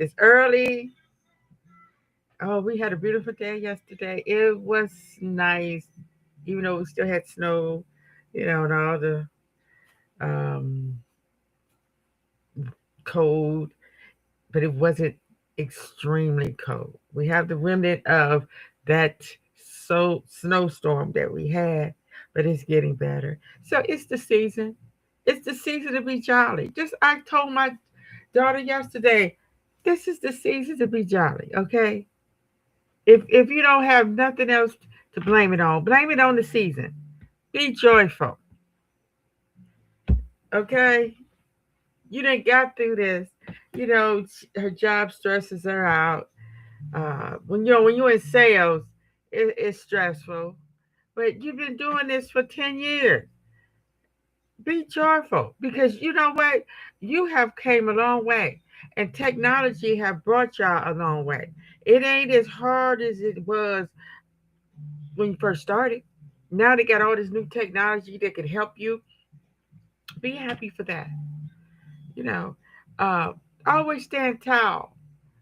It's early. Oh, we had a beautiful day yesterday. It was nice, even though we still had snow, and all the um, cold, but it wasn't extremely cold. We have the remnant of that snowstorm that we had, but it's getting better. So it's the season. It's the season to be jolly. Just I told my daughter yesterday, this is the season to be jolly. Okay, if you don't have nothing else to blame it on the season. Be joyful. Okay, you done got through this. Her job stresses her out. When you're in sales, it's stressful. But you've been doing this for 10 years. Be joyful because you know what? You have came a long way, and technology have brought y'all a long way. It ain't as hard as it was when you first started. Now they got all this new technology that can help you. Be happy for that. You know, uh, always stand tall.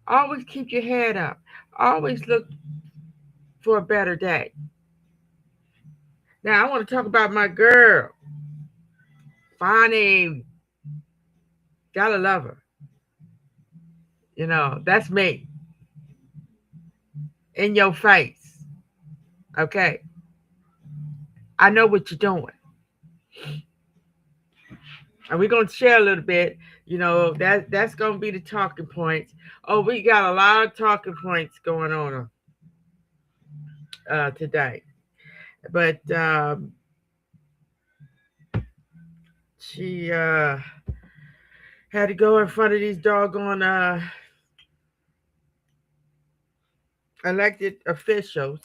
Always keep your head up. Always look for a better day. Now I want to talk about my girl, Fani. Gotta love her. That's me in your face. Okay, I know what you're doing, and we're gonna share a little bit. That's gonna be the talking points. Oh, we got a lot of talking points going on today, but she had to go in front of these doggone elected officials,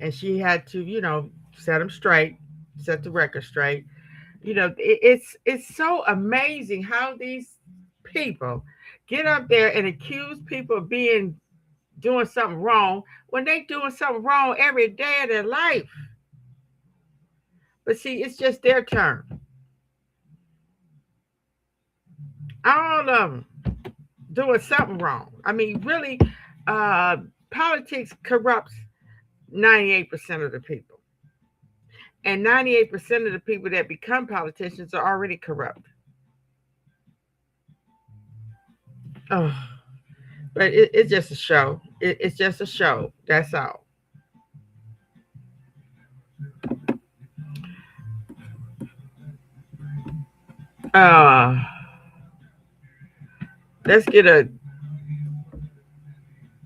and she had to, set them straight, set the record straight. It's so amazing how these people get up there and accuse people of being doing something wrong when they doing something wrong every day of their life. But see, it's just their turn. All of them doing something wrong. I mean, really, uh, politics corrupts 98% of the people. And 98% of the people that become politicians are already corrupt. Oh, but it's just a show. It's just a show. That's all. Uh, let's get a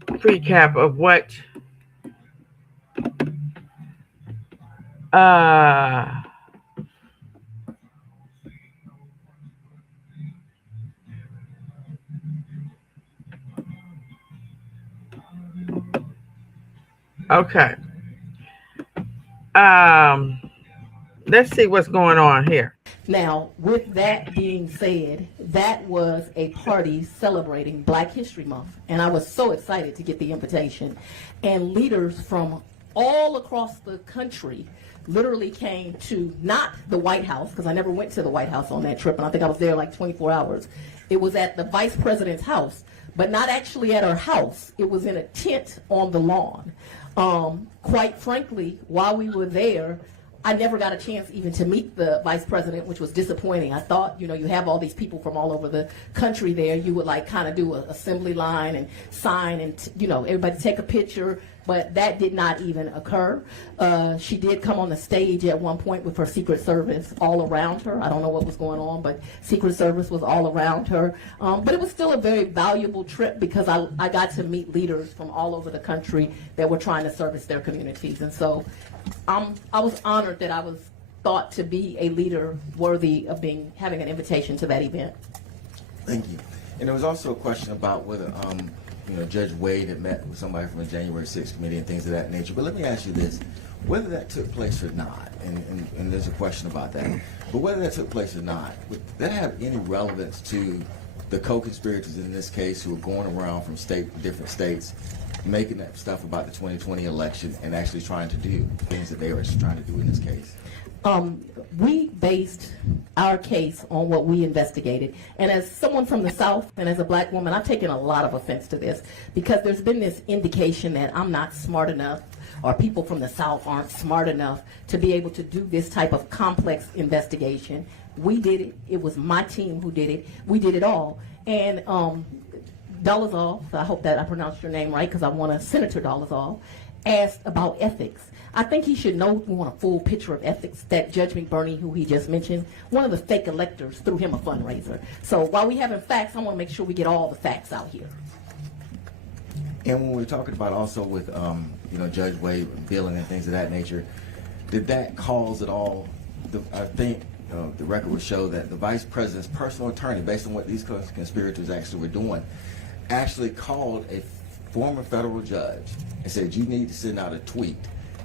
recap of what uh okay. Um let's see what's going on here. Now, with that being said, that was a party celebrating Black History Month, and I was so excited to get the invitation. And leaders from all across the country literally came to not the White House, because I never went to the White House on that trip, and I think I was there like 24 hours. It was at the Vice President's house, but not actually at her house. It was in a tent on the lawn. Quite frankly, while we were there, I never got a chance even to meet the vice president, which was disappointing. I thought, you have all these people from all over the country there. You would like kind of do an assembly line and sign and, everybody take a picture. But that did not even occur. She did come on the stage at one point with her Secret Service all around her. I don't know what was going on, but Secret Service was all around her. But it was still a very valuable trip because I got to meet leaders from all over the country that were trying to service their communities. And so I was honored that I was thought to be a leader worthy of having an invitation to that event. Thank you. And there was also a question about whether Judge Wade had met with somebody from the January 6th committee and things of that nature. But let me ask you this, whether that took place or not, and there's a question about that, but whether that took place or not, would that have any relevance to the co-conspirators in this case who are going around from different states making that stuff about the 2020 election and actually trying to do things that they were trying to do in this case? We based our case on what we investigated. And as someone from the South and as a black woman, I've taken a lot of offense to this because there's been this indication that I'm not smart enough or people from the South aren't smart enough to be able to do this type of complex investigation. We did it. It was my team who did it. We did it all. And Dolezal, I hope that I pronounced your name right because I want to, Senator Dolezal, asked about ethics. I think he should know, we want a full picture of ethics, that Judge McBurney, who he just mentioned, one of the fake electors threw him a fundraiser. So while we having facts, I want to make sure we get all the facts out here. And when we're talking about also with, Judge Wade billing and things of that nature, did that cause at all, I think the record would show that the vice president's personal attorney, based on what these conspirators actually were doing, actually called a former federal judge and said, you need to send out a tweet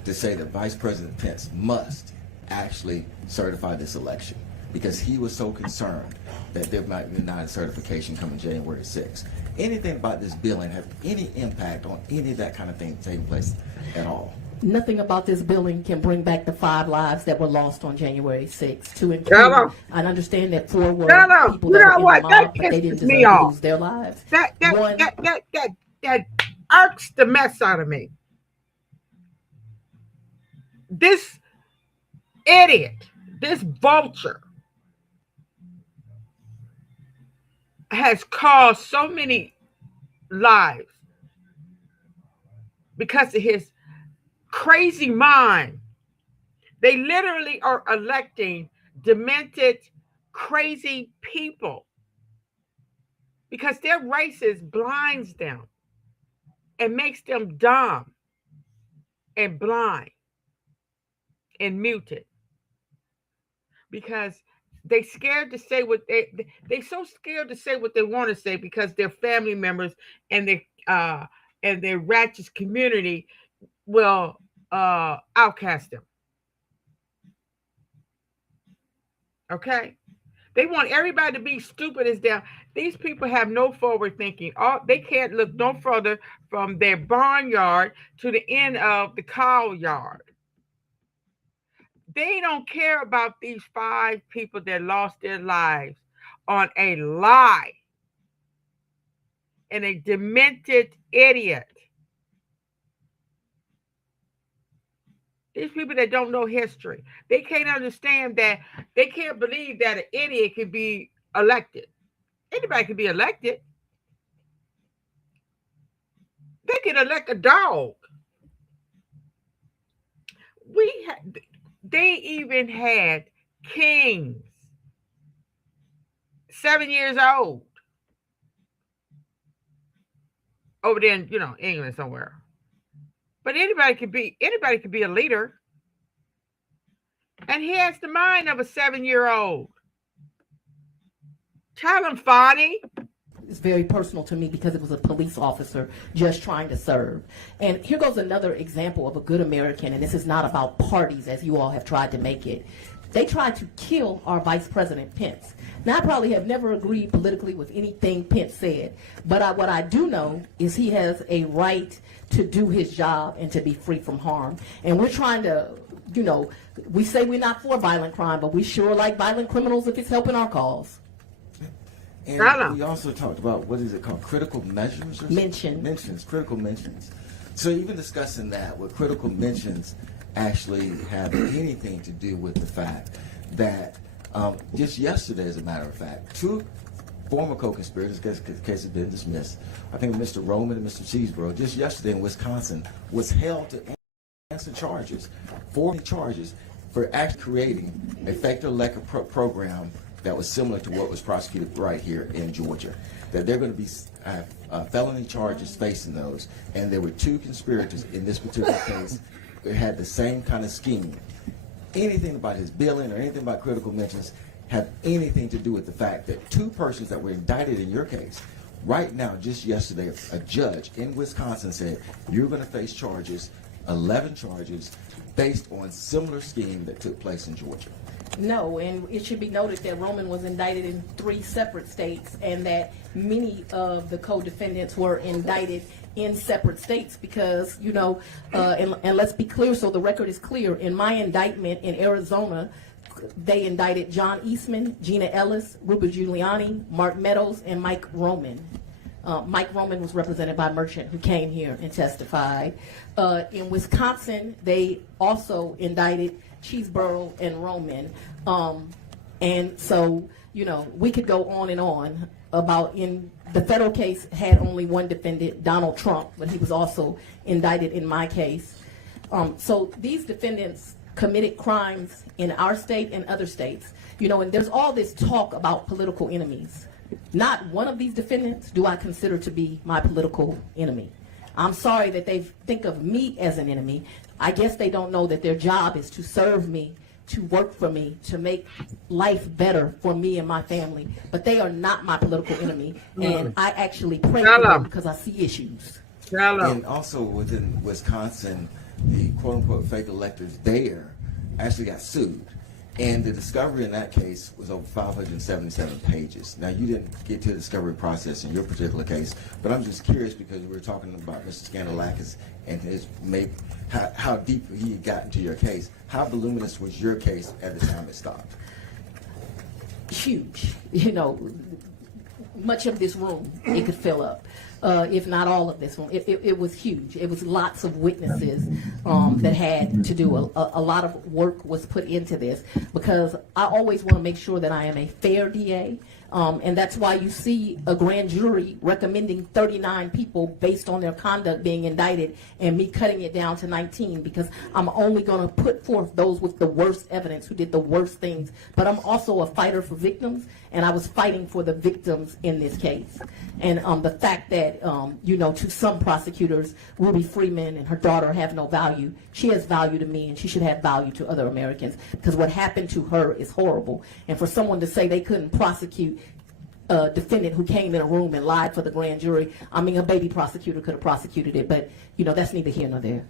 to say that Vice President Pence must actually certify this election because he was so concerned that there might be denied certification coming January 6th. Anything about this billing have any impact on any of that kind of thing taking place at all? Nothing about this billing can bring back the 5 lives that were lost on January 6th. To include, I understand that 4 were people that were in the mob, but they didn't deserve to lose their lives. That irks the mess out of me. This idiot, this vulture, has caused so many lives because of his crazy mind. They literally are electing demented, crazy people because their racist blinds them and makes them dumb and blind and muted because they scared to say what they so scared to say what they want to say because their family members and their righteous community will outcast them. Okay, they want everybody to be stupid as them. These people have no forward thinking. They can't look no further from their barnyard to the end of the cow yard. They don't care about these 5 people that lost their lives on a lie and a demented idiot. These people that don't know history, they can't understand that. They can't believe that an idiot can be elected. Anybody can be elected. They can elect a dog. They even had kings 7 years old over there in England somewhere. But anybody could be a leader. And he has the mind of a 7-year-old. Tell him, Fani. It's very personal to me because it was a police officer just trying to serve. And here goes another example of a good American, and this is not about parties as you all have tried to make it. They tried to kill our Vice President Pence. Now, I probably have never agreed politically with anything Pence said, but what I do know is he has a right to do his job and to be free from harm. And we're trying to, we say we're not for violent crime, but we sure like violent criminals if it's helping our cause. And we also talked about, what is it called, critical measures? Mentions, critical mentions. So even discussing that, what critical mentions actually have anything to do with the fact that just yesterday, as a matter of fact, 2 former co-conspirators, because the case has been dismissed, I think Mr. Roman and Mr. Cheeseborough, just yesterday in Wisconsin, was held to answer charges, 40 charges, for actually creating a factor-lecker program that was similar to what was prosecuted right here in Georgia. That they're going to be felony charges facing those, and there were 2 conspirators in this particular case that had the same kind of scheme. Anything about his billing or anything about critical mentions have anything to do with the fact that 2 persons that were indicted in your case, right now, just yesterday, a judge in Wisconsin said, you're going to face charges, 11 charges, based on similar scheme that took place in Georgia. No, and it should be noted that Roman was indicted in 3 separate states and that many of the co-defendants were indicted in separate states because, and let's be clear so the record is clear, in my indictment in Arizona, they indicted John Eastman, Gina Ellis, Ruben Giuliani, Mark Meadows, and Mike Roman. Mike Roman was represented by Merchant, who came here and testified. In Wisconsin, they also indicted Cheeseborough and Roman. And so, we could go on about in the federal case had only one defendant, Donald Trump, but he was also indicted in my case. So these defendants committed crimes in our state and other states. And there's all this talk about political enemies. Not one of these defendants do I consider to be my political enemy. I'm sorry that they think of me as an enemy. I guess they don't know that their job is to serve me, to work for me, to make life better for me and my family. But they are not my political enemy, and I actually pray for them because I see issues. And also within Wisconsin, the quote-unquote fake electors there actually got sued. And the discovery in that case was over 577 pages. Now, you didn't get to the discovery process in your particular case, but I'm just curious because we were talking about Mr. Scandalakis and how deep he got into your case. How voluminous was your case at the time it stopped? Huge. Much of this room, it could fill up. If not all of this one. It was huge. It was lots of witnesses that had to do. A lot of work was put into this because I always want to make sure that I am a fair DA. And that's why you see a grand jury recommending 39 people based on their conduct being indicted and me cutting it down to 19 because I'm only going to put forth those with the worst evidence who did the worst things. But I'm also a fighter for victims, and I was fighting for the victims in this case. And the fact that, to some prosecutors, Ruby Freeman and her daughter have no value. She has value to me, and she should have value to other Americans because what happened to her is horrible. And for someone to say they couldn't prosecute a defendant who came in a room and lied for the grand jury, a baby prosecutor could have prosecuted it, but, that's neither here nor there.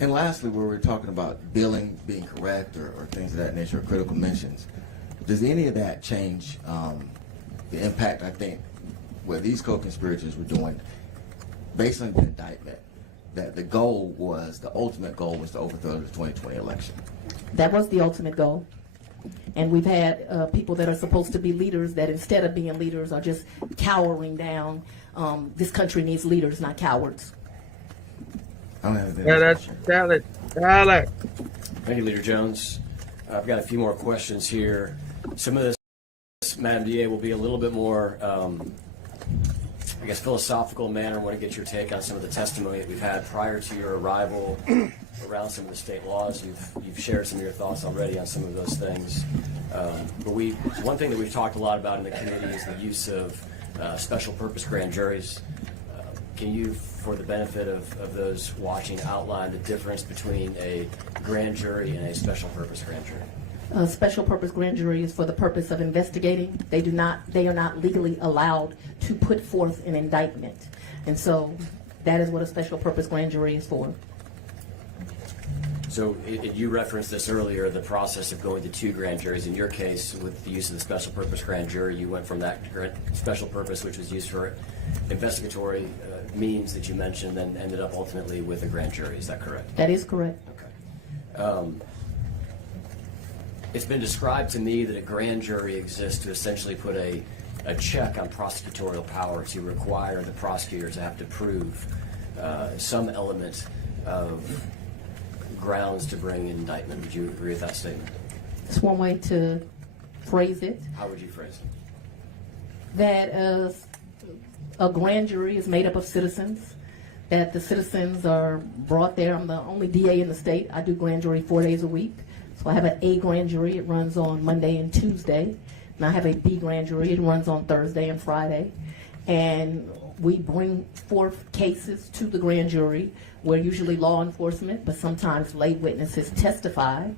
And lastly, where we're talking about billing being correct or things of that nature, or critical mentions, does any of that change the impact, I think, what these co-conspirators were doing based on the indictment, that the ultimate goal was to overthrow the 2020 election? That was the ultimate goal. And we've had people that are supposed to be leaders that instead of being leaders are just cowering down. This country needs leaders, not cowards. I don't have anything else. Tell it. Thank you, Leader Jones. I've got a few more questions here. Some of this, Madam DA, will be a little bit more, philosophical manner. I want to get your take on some of the testimony that we've had prior to your arrival around some of the state laws. You've shared some of your thoughts already on some of those things. But one thing that we've talked a lot about in the committee is the use of special purpose grand juries. Can you, for the benefit of those watching, outline the difference between a grand jury and a special purpose grand jury? A special purpose grand jury is for the purpose of investigating. They are not legally allowed to put forth an indictment. And so that is what a special purpose grand jury is for. So you referenced this earlier, the process of going to two grand juries. In your case, with the use of the special purpose grand jury, you went from that special purpose, which was used for investigatory means that you mentioned, then ended up ultimately with a grand jury. Is that correct? That is correct. Okay. It's been described to me that a grand jury exists to essentially put a check on prosecutorial power to require the prosecutor to have to prove some element of grounds to bring an indictment. Would you agree with that statement? It's one way to phrase it. How would you phrase it? That a grand jury is made up of citizens, that the citizens are brought there. I'm the only DA in the state. I do grand jury 4 days a week. So I have an A grand jury. It runs on Monday and Tuesday. And I have a B grand jury. It runs on Thursday and Friday. And we bring forth cases to the grand jury where usually law enforcement, but sometimes lay witnesses testify.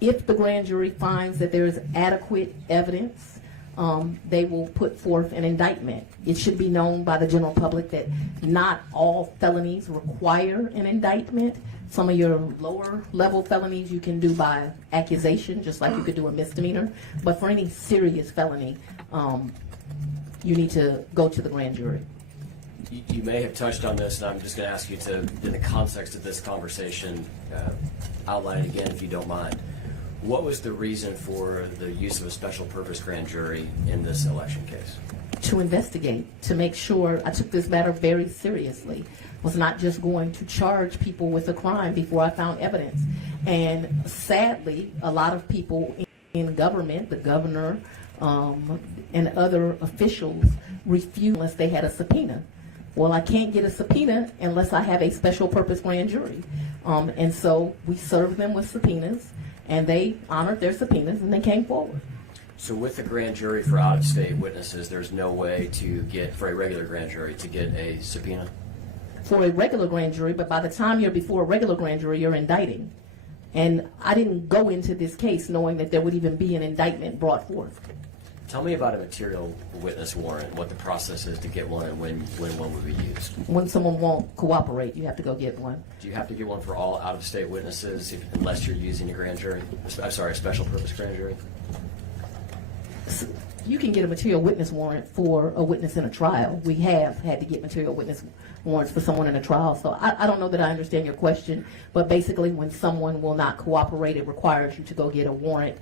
If the grand jury finds that there is adequate evidence, they will put forth an indictment. It should be known by the general public that not all felonies require an indictment. Some of your lower level felonies you can do by accusation, just like you could do a misdemeanor. But for any serious felony, you need to go to the grand jury. You may have touched on this, and I'm just going to ask you to, in the context of this conversation, outline it again if you don't mind. What was the reason for the use of a special purpose grand jury in this election case? To investigate, to make sure I took this matter very seriously. Was not just going to charge people with a crime before I found evidence. And sadly, a lot of people in government, the governor, and other officials refused unless they had a subpoena. Well, I can't get a subpoena unless I have a special purpose grand jury. And so we served them with subpoenas, and they honored their subpoenas, and they came forward. So with a grand jury for out-of-state witnesses, there's no way to get, for a regular grand jury, to get a subpoena? For a regular grand jury, but by the time you're before a regular grand jury, you're indicting. And I didn't go into this case knowing that there would even be an indictment brought forth. Tell me about a material witness warrant, what the process is to get one, and when one would be used. When someone won't cooperate, you have to go get one. Do you have to get one for all out-of-state witnesses unless you're using a grand jury? I'm sorry, a special purpose grand jury? You can get a material witness warrant for a witness in a trial. We have had to get material witness warrants for someone in a trial. So I don't know that I understand your question, but basically when someone will not cooperate, it requires you to go get a warrant.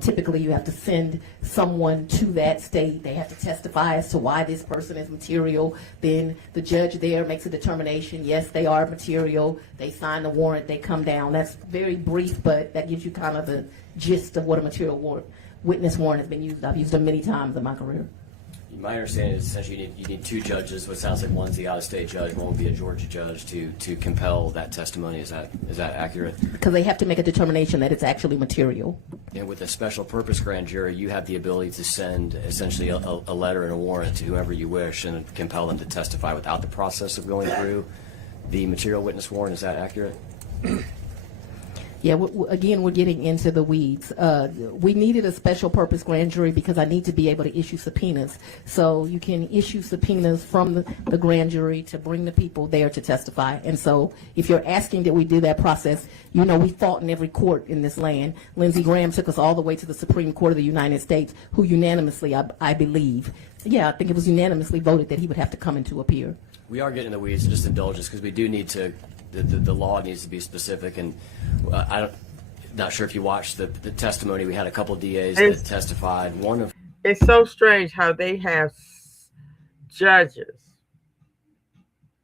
Typically you have to send someone to that state. They have to testify as to why this person is material. Then the judge there makes a determination, yes, they are material. They sign the warrant, they come down. That's very brief, but that gives you kind of the gist of what a material witness warrant has been used. I've used them many times in my career. My understanding is essentially you need two judges. What sounds like one's the out-of-state judge, one will be a Georgia judge to compel that testimony. Is that accurate? Because they have to make a determination that it's actually material. And with a special purpose grand jury, you have the ability to send essentially a letter and a warrant to whoever you wish and compel them to testify without the process of going through the material witness warrant. Is that accurate? Yeah, again, we're getting into the weeds. We needed a special purpose grand jury because I need to be able to issue subpoenas. So you can issue subpoenas from the grand jury to bring the people there to testify. And so if you're asking that we do that process, you know, we fought in every court in this land. Lindsey Graham took us all the way to the Supreme Court of the United States, who unanimously, I believe, I think it was unanimously voted that he would have to come in to appear. We are getting in the weeds, just indulge us, because we do need to, the law needs to be specific, and not sure if you watched the testimony. We had a couple of DAs that testified. It's so strange how they have judges,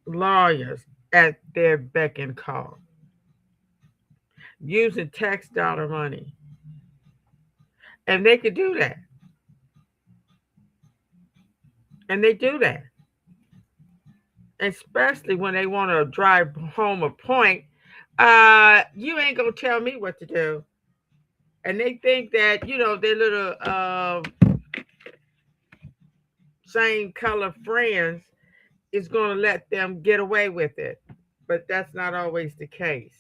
lawyers at their beck and call, using tax dollar money. And they could do that. And they do that. Especially when they want to drive home a point. You ain't gonna tell me what to do. And they think that, you know, their little same color friends is gonna let them get away with it. But that's not always the case.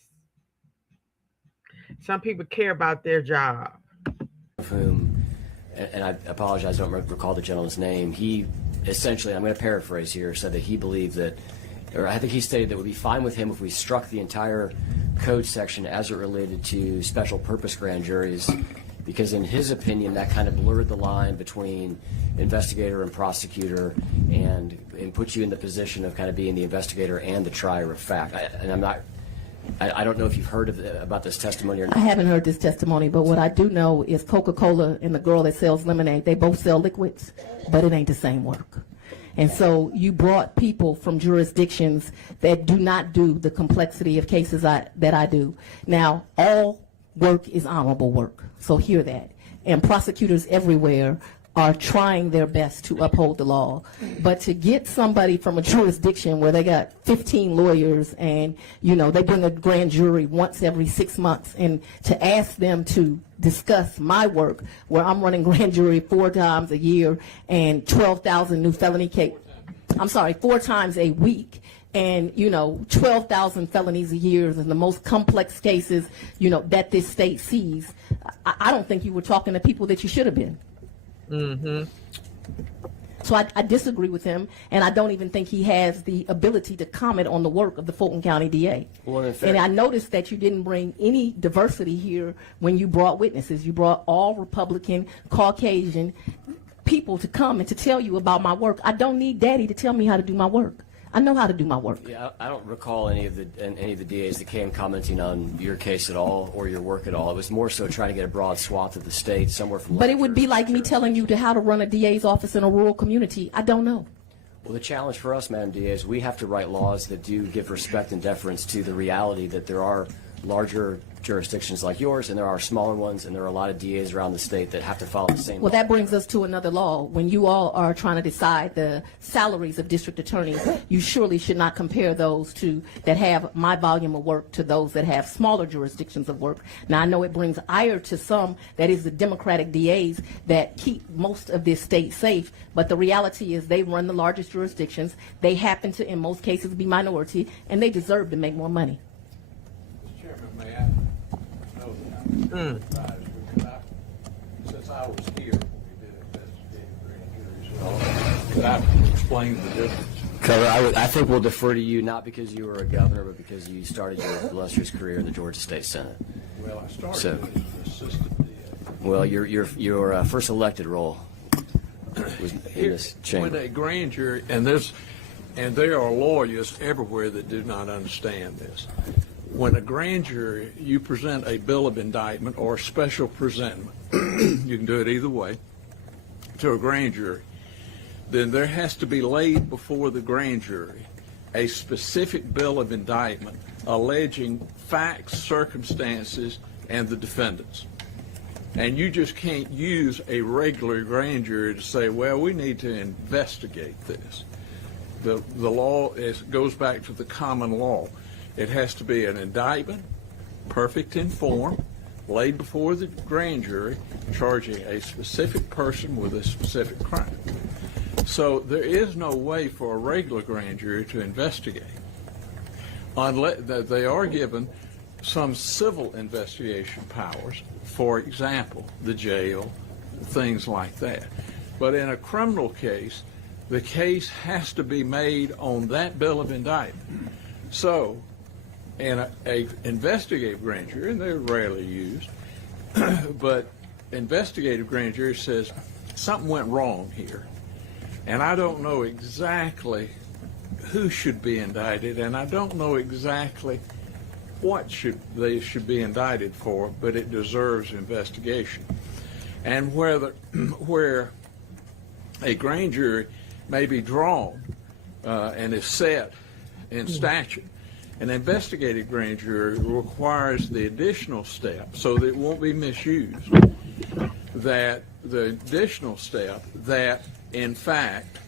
Some people care about their job. Of whom, and I apologize, I don't recall the gentleman's name. He essentially, I'm going to paraphrase here, said that he believed that, or I think he stated that it would be fine with him if we struck the entire code section as it related to special purpose grand juries, because in his opinion that kind of blurred the line between investigator and prosecutor and put you in the position of kind of being the investigator and the trier of fact. I don't know if you've heard about this testimony or not. I haven't heard this testimony, but what I do know is Coca-Cola and the girl that sells lemonade, they both sell liquids, but it ain't the same work. And so you brought people from jurisdictions that do not do the complexity of cases that I do. Now, all work is honorable work, so hear that. And prosecutors everywhere are trying their best to uphold the law. But to get somebody from a jurisdiction where they got 15 lawyers and, you know, they bring a grand jury once every 6 months, and to ask them to discuss my work where I'm running grand jury 4 times a year and 12,000 new felony cases, 4 times a week, and, you know, 12,000 felonies a year and the most complex cases, you know, that this state sees. I don't think you were talking to people that you should have been. Mm-hmm. So I disagree with him, and I don't even think he has the ability to comment on the work of the Fulton County DA. Well, and I noticed that you didn't bring any diversity here when you brought witnesses. You brought all Republican, Caucasian people to come and to tell you about my work. I don't need daddy to tell me how to do my work. I know how to do my work. Yeah, I don't recall any of the DAs that came commenting on your case at all or your work at all. It was more so trying to get a broad swath of the state, somewhere from. But it would be like me telling you how to run a DA's office in a rural community. I don't know. Well, the challenge for us, Madam DA, is we have to write laws that do give respect and deference to the reality that there are larger jurisdictions like yours, and there are smaller ones, and there are a lot of DAs around the state that have to follow the same Well, law. that brings us to another law. When you all are trying to decide the salaries of district attorneys, you surely should not compare those that have my volume of work to those that have smaller jurisdictions of work. Now, I know it brings ire to some, that is the Democratic DAs that keep most of this state safe, but the reality is they run the largest jurisdictions. They happen to, in most cases, be minority, and they deserve to make more money. Chairman, may I know that I'm advised, because since I was here when we did investigative grand juries, could I explain the difference? I think we'll defer to you, not because you were a governor, but because you started your illustrious career in the Georgia State Senate. Well, I started So- as an assistant DA. Well, your first elected role was in this chamber. When a grand jury, and there are lawyers everywhere that do not understand this. When a grand jury, you present a bill of indictment or a special presentment, you can do it either way, to a grand jury, then there has to be laid before the grand jury a specific bill of indictment alleging facts, circumstances, and the defendants. And you just can't use a regular grand jury to say, well, we need to investigate this. The law goes back to the common law. It has to be an indictment, perfect in form, laid before the grand jury, charging a specific person with a specific crime. So there is no way for a regular grand jury to investigate, unless they are given some civil investigation powers, for example, the jail, things like that. But in a criminal case, the case has to be made on that bill of indictment. So, in a investigative grand jury, and they're rarely used, but investigative grand jury says something went wrong here, and I don't know exactly who should be indicted, and I don't know exactly what they should be indicted for, but it deserves investigation. And where a grand jury may be drawn and is set in statute, an investigative grand jury requires the additional step, so that it won't be misused, that the additional step that, in fact,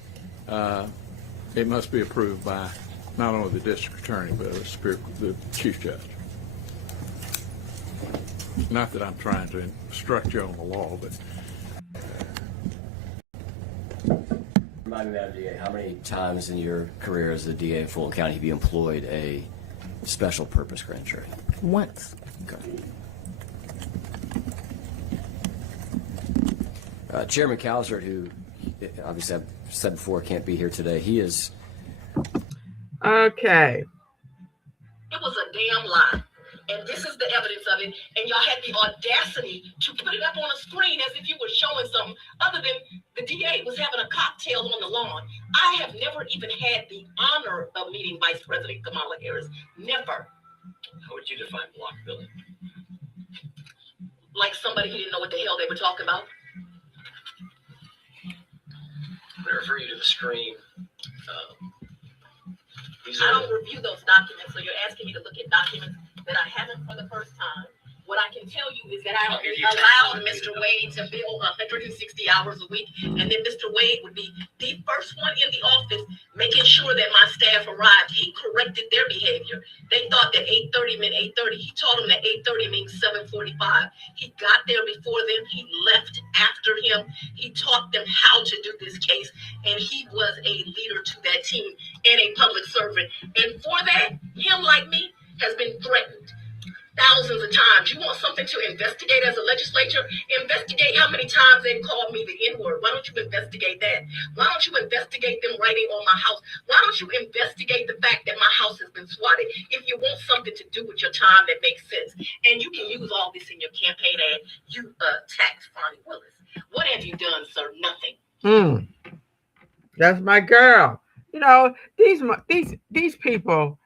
it must be approved by not only the district attorney, but the chief judge. Not that I'm trying to instruct you on the law, but Remind me, Madam DA, how many times in your career as a DA in Fulton County have you employed a special purpose grand jury? Once. Okay. Chairman Cowsert, who obviously I've said before can't be here today, he is. Okay. It was a damn lie. And this is the evidence of it. And y'all had the audacity to put it up on a screen as if you were showing something other than the DA was having a cocktail on the lawn. I have never even had the honor of meeting Vice President Kamala Harris. Never. How would you define block billing? Like somebody who didn't know what the hell they were talking about. I'm going to refer you to the screen. I don't review those documents, so you're asking me to look at documents that I haven't for the first time. What I can tell you is that I allowed Mr. Wade to bill 160 hours a week, and then Mr. Wade would be the first one in the office making sure that my staff arrived. He corrected their behavior. They thought that 8:30 meant 8:30. He taught them that 8:30 means 7:45. He got there before them. He left after him. He taught them how to do this case, and he was a leader to that team and a public servant. And for that, him like me has been threatened thousands of times. You want something to investigate as a legislature? Investigate how many times they called me the N-word. Why don't you investigate that? Why don't you investigate them writing on my house? Why don't you investigate the fact that my house has been swatted? If you want something to do with your time that makes sense, and you can use all this in your campaign ad, you tax Fani Willis. What have you done, sir? Nothing. Mm, that's my girl. You know, these people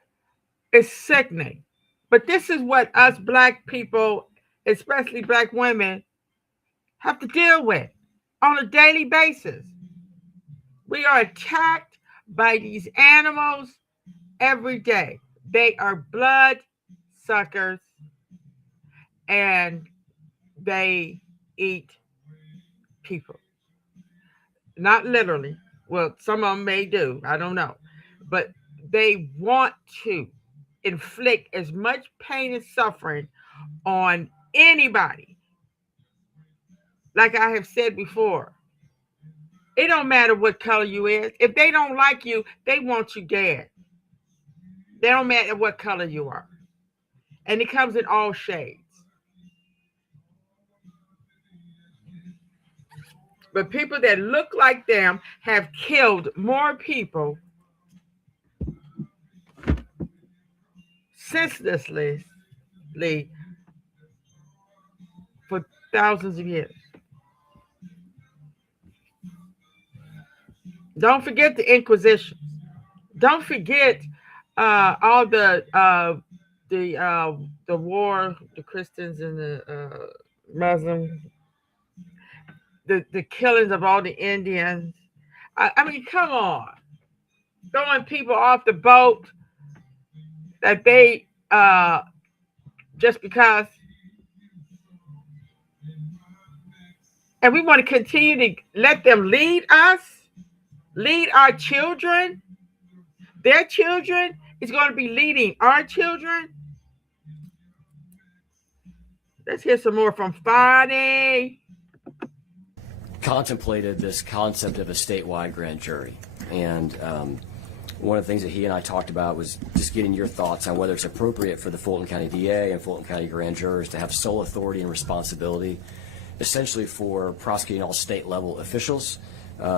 is sickening. But this is what us black people, especially black women, have to deal with on a daily basis. We are attacked by these animals every day. They are blood suckers and they eat people. Not literally. Well, some of them may do. I don't know. But they want to inflict as much pain and suffering on anybody. Like I have said before, it don't matter what color you is. If they don't like you, they want you dead. They don't matter what color you are. And it comes in all shades. But people that look like them have killed more people senselessly for thousands of years. Don't forget the Inquisition. Don't forget all the war, the Christians and the Muslims, the killings of all the Indians. I mean, come on, throwing people off the boat that they just because, and we want to continue to let them lead us, lead our children. Their children is going to be leading our children. Let's hear some more from Fani. Contemplated this concept of a statewide grand jury. And one of the things that he and I talked about was just getting your thoughts on whether it's appropriate for the Fulton County DA and Fulton County grand jurors to have sole authority and responsibility, essentially for prosecuting all state level officials,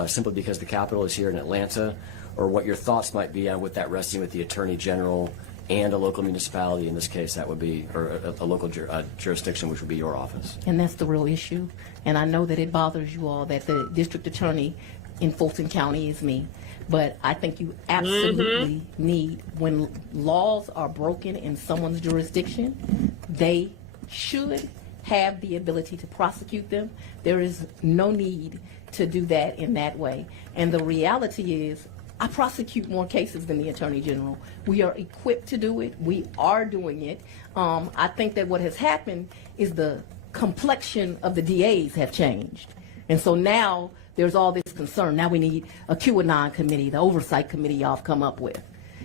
simply because the capital is here in Atlanta, or what your thoughts might be on with that resting with the Attorney General and a local municipality. In this case, that would be, or a local jurisdiction, which would be your office. And that's the real issue. And I know that it bothers you all that the district attorney in Fulton County is me. But I think you absolutely need, when laws are broken in someone's jurisdiction, they should have the ability to prosecute them. There is no need to do that in that way. And the reality is, I prosecute more cases than the Attorney General. We are equipped to do it. We are doing it. I think that what has happened is the complexion of the DAs have changed. And so now there's all this concern. Now we need a QAnon committee, the oversight committee y'all have come up with.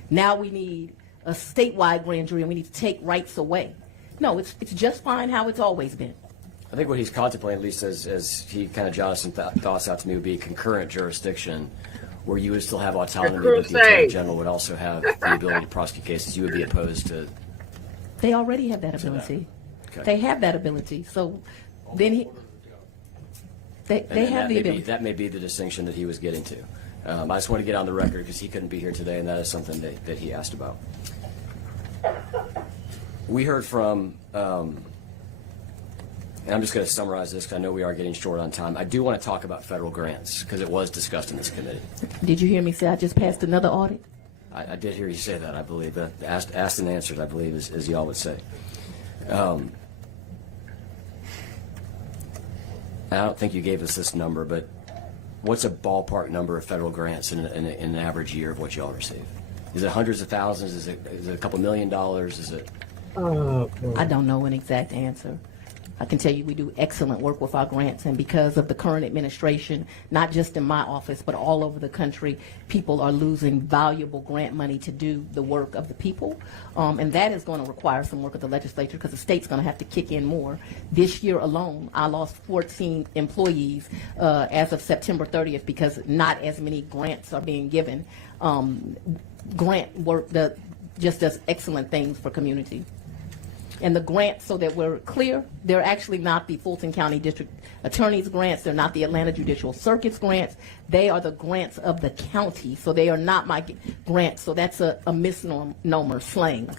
Now we need a statewide grand jury and we need to take rights away. No, it's just fine how it's always been. I think what he's contemplating, at least as he kind of jotted some thoughts out to me, would be concurrent jurisdiction, where you would still have autonomy, but the Attorney General would also have the ability to prosecute cases. You would be opposed to. They already have that ability. Okay. They have that ability. So then they have the ability. That may be the distinction that he was getting to. I just want to get on the record because he couldn't be here today, and that is something that he asked about. We heard from, and I'm just going to summarize this because I know we are getting short on time. I do want to talk about federal grants because it was discussed in this committee. Did you hear me say I just passed another audit? I did hear you say that, I believe. Asked and answered, I believe, as y'all would say. I don't think you gave us this number, but what's a ballpark number of federal grants in an average year of what y'all receive? Is it hundreds of thousands? Is it a couple $1 million? Is it? I don't know an exact answer. I can tell you we do excellent work with our grants, and because of the current administration, not just in my office, but all over the country, people are losing valuable grant money to do the work of the people. And that is going to require some work of the legislature because the state's going to have to kick in more. This year alone, I lost 14 employees as of September 30th because not as many grants are being given. Grant work just does excellent things for community. And the grants, so that we're clear, they're actually not the Fulton County District Attorney's grants. They're not the Atlanta Judicial Circuit's grants. They are the grants of the county. So they are not my grants. So that's a misnomer slang.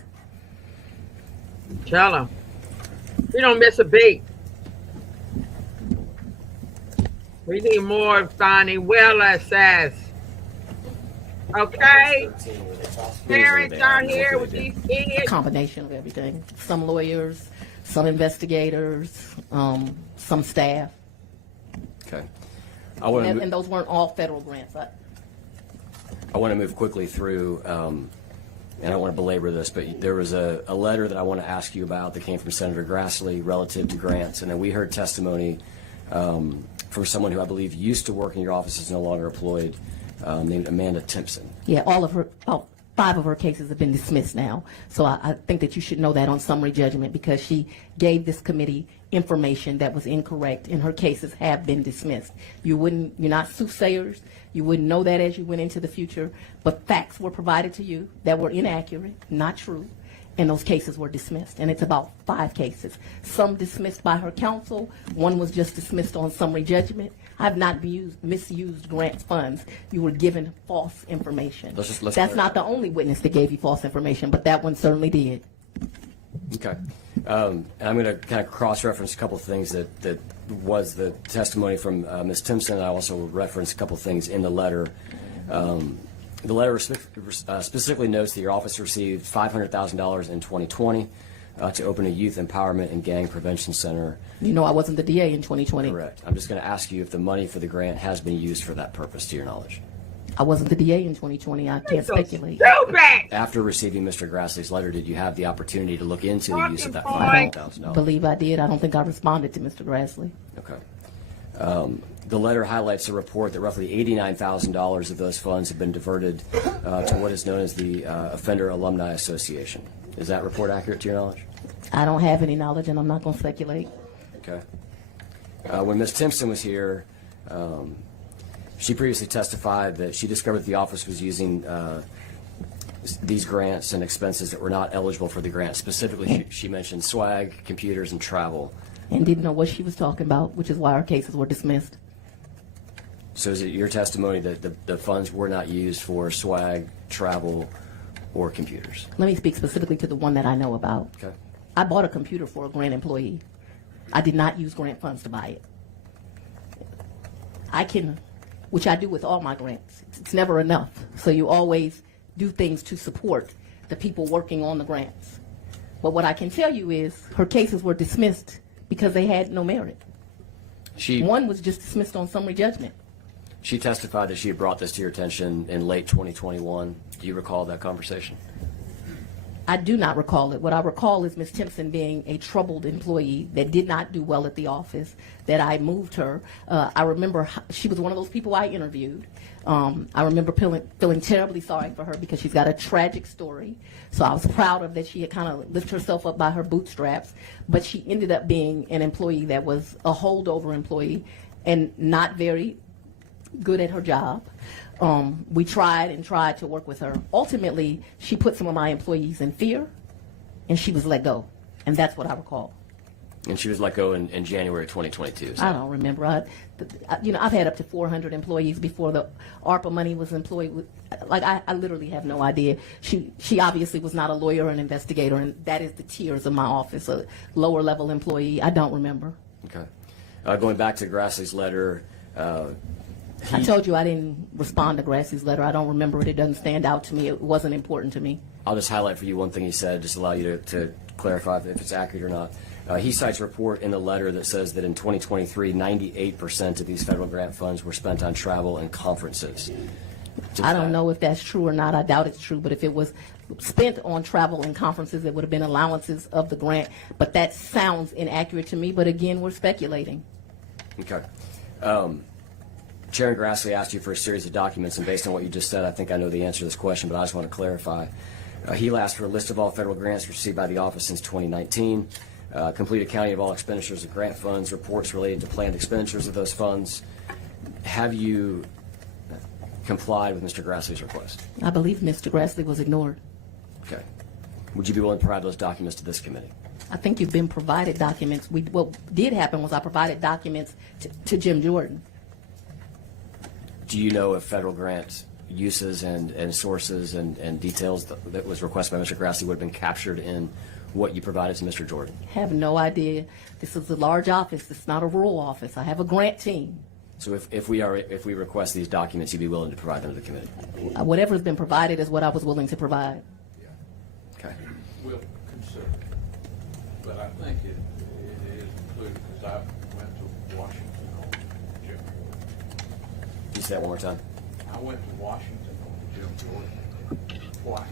Tell them. We don't miss a beat. We need more, Fani, well assessed. Okay? 13, where they talk- Parents out here with Hopefully these they kids. Combination of everything. Some lawyers, some investigators, some staff. did. Okay. I want to And those weren't all federal grants. I want to move quickly through, and I don't want to belabor this, but there was a letter that I want to ask you about that came from Senator Grassley relative to grants, and then we heard testimony from someone who I believe used to work in your office, is no longer employed, named Amanda Timpson. Yeah, all of her, about 5 of her cases have been dismissed now. So I think that you should know that on summary judgment, because she gave this committee information that was incorrect, and her cases have been dismissed. You're not soothsayers. You wouldn't know that as you went into the future, but facts were provided to you that were inaccurate, not true, and those cases were dismissed. And it's about 5 cases. Some dismissed by her counsel. One was just dismissed on summary judgment. I've not misused grant funds. You were given false information. Let's That's not the only witness that gave you false information, but that one certainly did. Okay. And I'm going to kind of cross-reference a couple of things that was the testimony from Ms. Timpson. I also reference a couple of things in the letter. The letter specifically notes that your office received $500,000 in 2020 to open a youth empowerment and gang prevention center. You know I wasn't the DA in 2020. Correct. I'm just going to ask you if the money for the grant has been used for that purpose, to your knowledge. I wasn't the DA in 2020. I can't speculate. Stupid! After receiving Mr. Grassley's letter, did you have the opportunity to look into the use of that Fucking $500,000? Believe I did. I don't think I responded to Mr. Grassley. Okay. The letter highlights a report that roughly $89,000 of those funds have been diverted to what is known as the Offender Alumni Association. Is that report accurate to your knowledge? I don't have any knowledge, and I'm not going to speculate. Okay. When Ms. Timpson was here, she previously testified that she discovered the office was using these grants and expenses that were not eligible for the grant. Specifically, she mentioned swag, computers, and travel. And didn't know what she was talking about, which is why our cases were dismissed. So is it your testimony that the funds were not used for swag, travel, or computers? Let me speak specifically to the one that I know about. Okay. I bought a computer for a grant employee. I did not use grant funds to buy it. Which I do with all my grants. It's never enough. So you always do things to support the people working on the grants. But what I can tell you is her cases were dismissed because they had no merit. One was just dismissed on summary judgment. She testified that she had brought this to your attention in late 2021. Do you recall that conversation? I do not recall it. What I recall is Ms. Timpson being a troubled employee that did not do well at the office, that I moved her. I remember she was one of those people I interviewed. I remember feeling terribly sorry for her because she's got a tragic story. So I was proud of that she had kind of lifted herself up by her bootstraps. But she ended up being an employee that was a holdover employee and not very good at her job. We tried and tried to work with her. Ultimately, she put some of my employees in fear, and she was let go. And that's what I recall. And she was let go in January 2022. So. I don't remember. I've had up to 400 employees before the ARPA money was employed. I literally have no idea. She obviously was not a lawyer or an investigator, and that is the tiers of my office, a lower level employee. I don't remember. Okay. Going back to Grassley's letter, I told you I didn't respond to Grassley's letter. I don't remember it. It doesn't stand out to me. It wasn't important to me. I'll just highlight for you one thing he said, just allow you to clarify if it's accurate or not. He cites a report in the letter that says that in 2023, 98% of these federal grant funds were spent on travel and conferences. I don't know if that's true or not. I doubt it's true. But if it was spent on travel and conferences, it would have been allowances of the grant. But that sounds inaccurate to me. But again, we're speculating. Okay. Chairman Grassley asked you for a series of documents, and based on what you just said, I think I know the answer to this question, but I just want to clarify. He asked for a list of all federal grants received by the office since 2019, complete accounting of all expenditures of grant funds, reports related to planned expenditures of those funds. Have you complied with Mr. Grassley's request? I believe Mr. Grassley was ignored. Okay. Would you be willing to provide those documents to this committee? I think you've been provided documents. What did happen was I provided documents to Jim Jordan. Do you know if federal grant uses and sources and details that was requested by Mr. Grassley would have been captured in what you provided to Mr. Jordan? Have no idea. This is a large office. It's not a rural office. I have a grant team. So if we request these documents, you'd be willing to provide them to the committee? Whatever's been provided is what I was willing to provide. Okay. We'll consider it. But I think it is included because I went to Washington on Jim Jordan. Can you say that one more time? I went to Washington on Jim Jordan twice.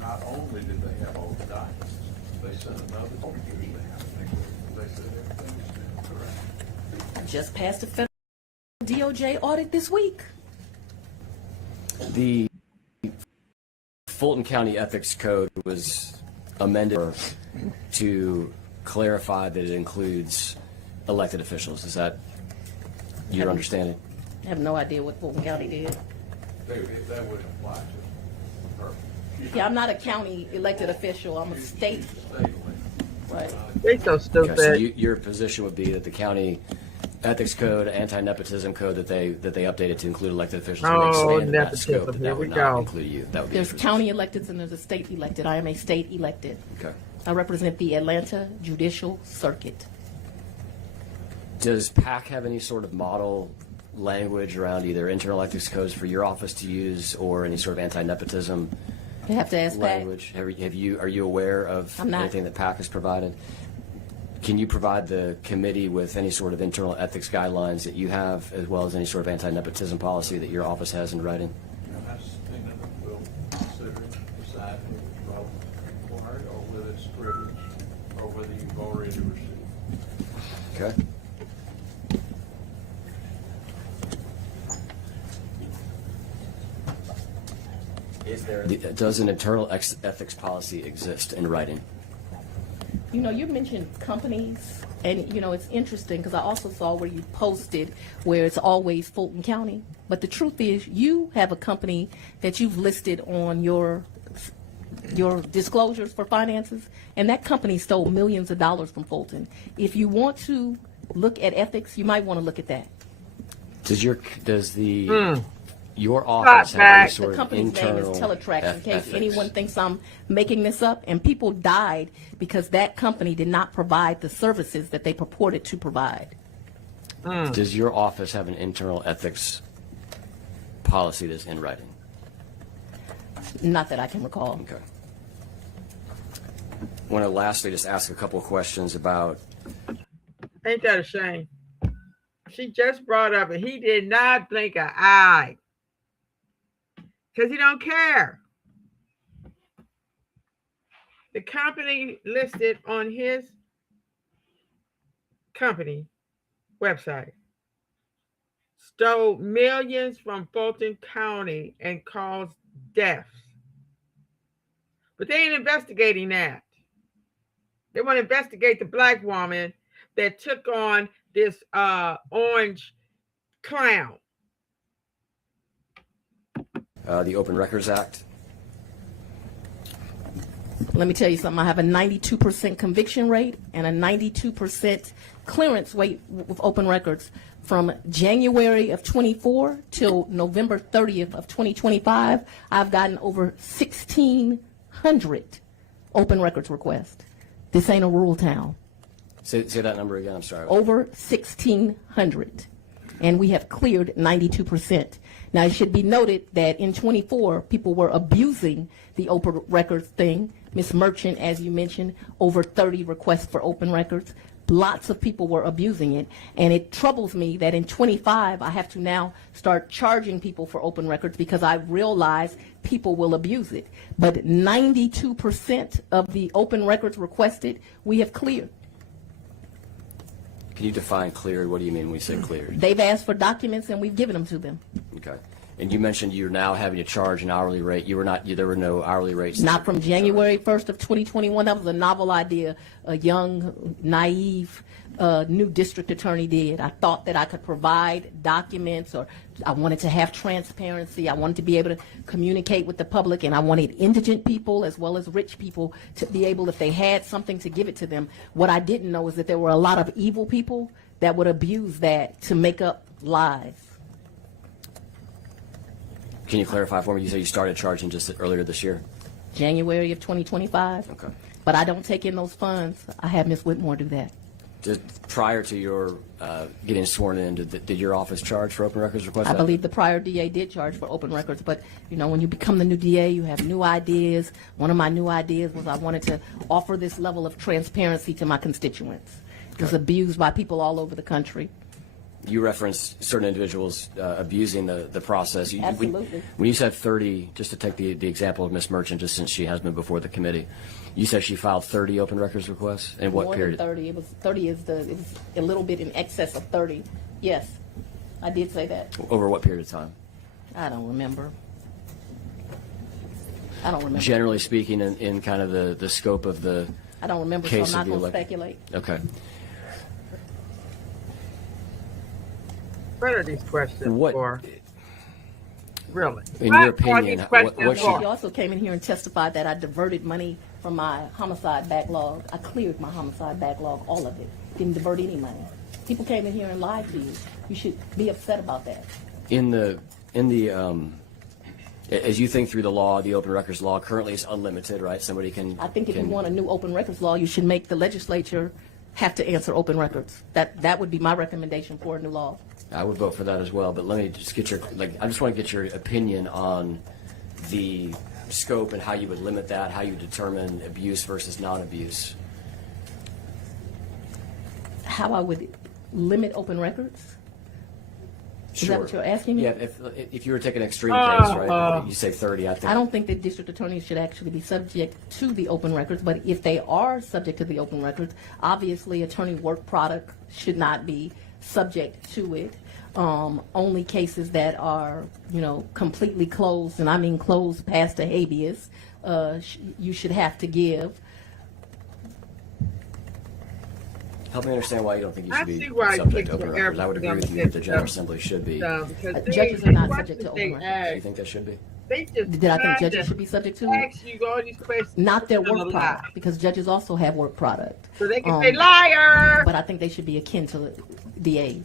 Not only did they have all the documents, they sent another picture they said everything was correct. Just passed a federal DOJ audit this week. The Fulton County Ethics Code was amended to clarify that it includes elected officials. Is that your understanding? I have no idea what Fulton County did. That wouldn't apply to her. Yeah, I'm not a county elected official. I'm a state. Right. They so stupid. Okay, so your position would be that the county ethics code, anti-nepotism code that they updated to include elected officials. Oh, would expand that nepotism. scope, but Here that we would not go. include you. That would be There's your county electeds and there's a state elected. I am a state elected. position. Okay. I represent the Atlanta Judicial Circuit. Does PAC have any sort of model language around either internal ethics codes for your office to use or any sort of anti-nepotism You have to ask that. language? Are you aware of I'm not. anything that PAC has provided? Can you provide the committee with any sort of internal ethics guidelines that you have, as well as any sort of anti-nepotism policy that your office has in writing? That's something that we'll consider and decide whether it's relevant required or whether it's privileged or whether you've already received. Okay. Does an internal ethics policy exist in writing? You know, you mentioned companies, and you know, it's interesting because I also saw where you posted where it's always Fulton County. But the truth is, you have a company that you've listed on your disclosures for finances, and that company stole millions of dollars from Fulton. If you want to look at ethics, you might want to look at that. Does your Stop office have that. any The sort of company's name is internal Teletrack, in case ethics? anyone thinks I'm making this up. And people died because that company did not provide the services that they purported to provide. Does your office have an internal ethics policy that's in writing? Not that I can recall. Okay. I want to lastly just ask a couple of questions about. Ain't that a shame? She just brought up and he did not blink an eye. Because he don't care. The company listed on his company website stole millions from Fulton County and caused deaths. But they ain't investigating that. They want to investigate the black woman that took on this orange clown. The Open Records Act. Let me tell you something. I have a 92% conviction rate and a 92% clearance rate with open records. From January of 24 till November 30th of 2025, I've gotten over 1,600 open records requests. This ain't a rural town. Say that number again. I'm sorry. Over 1,600. And we have cleared 92%. Now, it should be noted that in 24, people were abusing the open records thing. Ms. Merchant, as you mentioned, over 30 requests for open records. Lots of people were abusing it. And it troubles me that in 25, I have to now start charging people for open records because I realize people will abuse it. But 92% of the open records requested, we have cleared. Can you define cleared? What do you mean when we say cleared? They've asked for documents and we've given them to them. Okay. And you mentioned you're now having to charge an hourly rate. You were not. There were no hourly rates. Not from January 1st of 2021. That was a novel idea a young, naive, new district attorney did. I thought that I could provide documents, or I wanted to have transparency. I wanted to be able to communicate with the public, and I wanted indigent people as well as rich people to be able, if they had something, to give it to them. What I didn't know is that there were a lot of evil people that would abuse that to make up lies. Can you clarify for me? You said you started charging just earlier this year. January of 2025. Okay. But I don't take in those funds. I have Ms. Whitmore do that. Prior to your getting sworn in, did your office charge for open records requests? I believe the prior DA did charge for open records, but when you become the new DA, you have new ideas. One of my new ideas was I wanted to offer this level of transparency to my constituents. It was abused by people all over the country. You referenced certain individuals abusing the process. Absolutely. When you said 30, just to take the example of Ms. Merchant, just since she has been before the committee, you said she filed 30 open records requests? In what More period? than 30. It was 30 it was a little bit in excess of 30. Yes, I did say that. Over what period of time? I don't remember. Generally speaking, in kind of the scope of the I don't remember, so case I'm of not the going to election. speculate. Okay. What are these questions What, for? Really? in What your are opinion, these what questions should She also came in here and testified that I diverted money from my homicide backlog. I cleared my homicide backlog, all of it. Didn't divert any money. People came in here and lied to you. You should be upset about that. as you think through the law, the open records law currently is unlimited, right? Somebody can. I think if you want a new open records law, you should make the legislature have to answer open records. That would be my recommendation for a new law. I would vote for that as well, but let me just get I just want to get your opinion on the scope and how you would limit that, how you determine abuse versus non-abuse. How I would limit open records? Is that what you're asking me? Yeah, if you were taking an extreme case, right, you say 30, I think. I don't think that district attorneys should actually be subject to the open records, but if they are subject to the open records, obviously attorney work product should not be subject to it. Only cases that are, completely closed, and I mean closed past the habeas, you should have to give. Help me understand why you don't think you I should be see why subject to you open think records. I would agree with you that the General Assembly should be. Do Judges are not subject to open records. you think they should be? Did I think judges should be subject to it? ask you all these questions. Not their work Lie. product, because judges also have work product. So they can say liar. But I think they should be akin to DAs.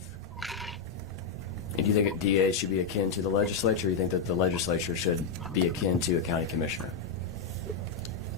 And do you think that DA should be akin to the legislature, or you think that the legislature should be akin to a county commissioner?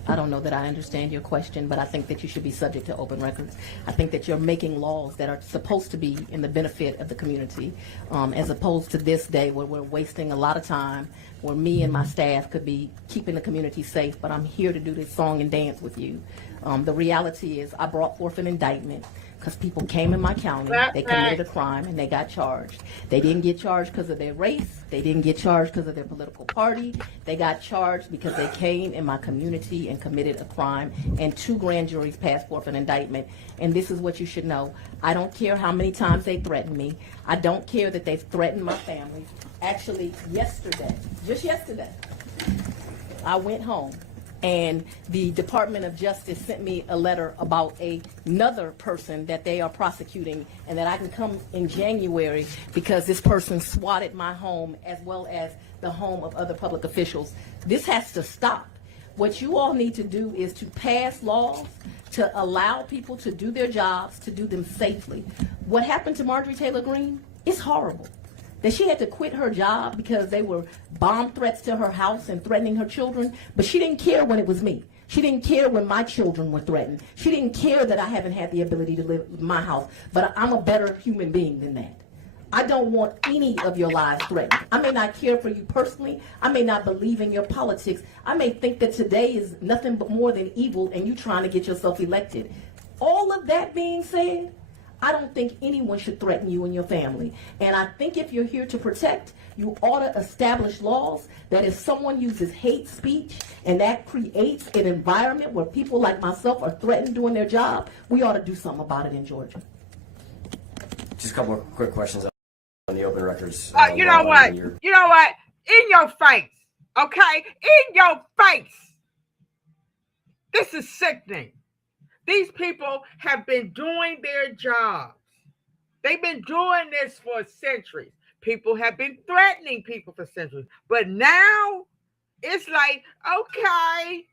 I don't know that I understand your question, but I think that you should be subject to open records. I think that you're making laws that are supposed to be in the benefit of the community, as opposed to this day where we're wasting a lot of time, where me and my staff could be keeping the community safe, but I'm here to do this song and dance with you. The reality is I brought forth an indictment because people came in my county, they committed a crime, and they got charged. They didn't get charged because of their race. They didn't get charged because of their political party. They got charged because they came in my community and committed a crime, and 2 grand juries passed forth an indictment. And this is what you should know. I don't care how many times they threaten me. I don't care that they've threatened my family. Actually, just yesterday, I went home, and the Department of Justice sent me a letter about another person that they are prosecuting, and that I can come in January because this person swatted my home as well as the home of other public officials. This has to stop. What you all need to do is to pass laws to allow people to do their jobs, to do them safely. What happened to Marjorie Taylor Greene is horrible. That she had to quit her job because they were bomb threats to her house and threatening her children, but she didn't care when it was me. She didn't care when my children were threatened. She didn't care that I haven't had the ability to live in my house, but I'm a better human being than that. I don't want any of your lives threatened. I may not care for you personally. I may not believe in your politics. I may think that today is nothing but more than evil and you trying to get yourself elected. All of that being said, I don't think anyone should threaten you and your family. And I think if you're here to protect, you ought to establish laws that if someone uses hate speech and that creates an environment where people like myself are threatened doing their job, we ought to do something about it in Georgia. Just a couple of quick questions on the open records. You know what? You know what? In your face. Okay? In your face. This is sickening. These people have been doing their jobs. They've been doing this for centuries. People have been threatening people for centuries. But now it's like, okay,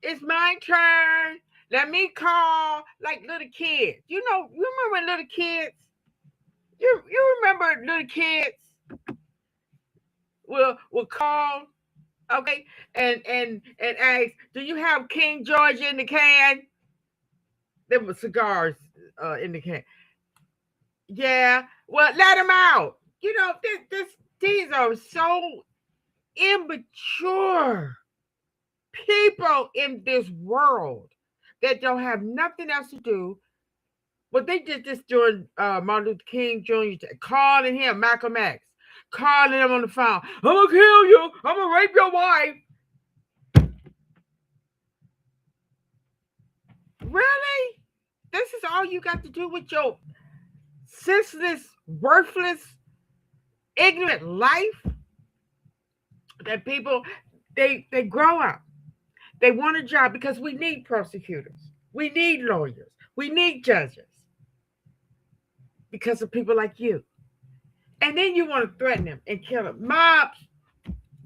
it's my turn. Let me call like little kids. You remember little kids? You remember little kids will call, okay, and ask, do you have King George in the can? There were cigars in the camp. Yeah, well, let them out. These are so immature people in this world that don't have nothing else to do. But they did this during Martin Luther King Jr. Calling him Malcolm X, calling him on the phone. I'm gonna kill you. I'm gonna rape your wife. Really? This is all you got to do with your senseless, worthless, ignorant life? That people they grow up. They want a job because we need prosecutors. We need lawyers. We need judges because of people like you. And then you want to threaten them and kill them. Mobs,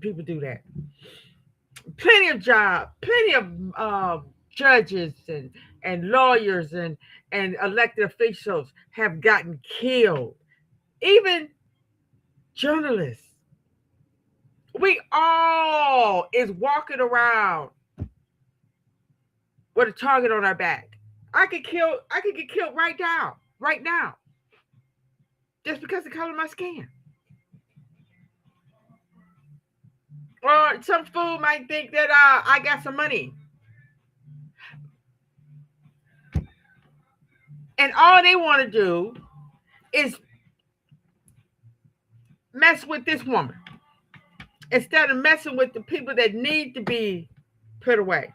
people do that. Plenty of jobs, plenty of judges and lawyers and elected officials have gotten killed. Even journalists. We all is walking around with a target on our back. I could get killed right now, just because of the color of my skin. Or some fool might think that I got some money. And all they want to do is mess with this woman instead of messing with the people that need to be put away.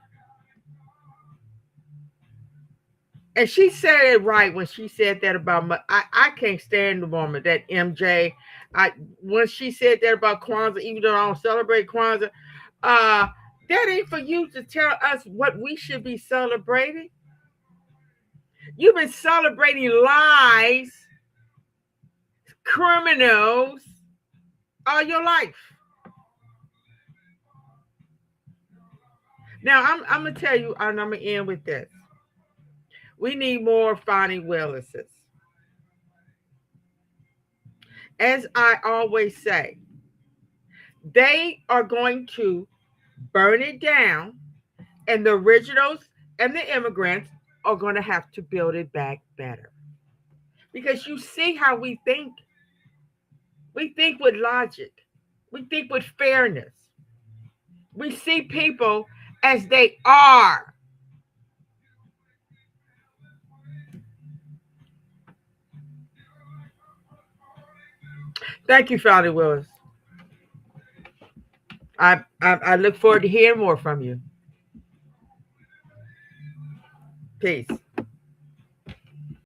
And she said it right when she said that about I can't stand the woman, that MJ. When she said that about Kwanzaa, even though I don't celebrate Kwanzaa, that ain't for you to tell us what we should be celebrating. You've been celebrating lies, criminals, all your life. Now I'm gonna tell you, and I'm gonna end with this. We need more Fani Willises. As I always say, they are going to burn it down, and the originals and the immigrants are going to have to build it back better. Because you see how we think. We think with logic, we think with fairness. We see people as they are. Thank you, Fowler Willis. I look forward to hearing more from you. Peace.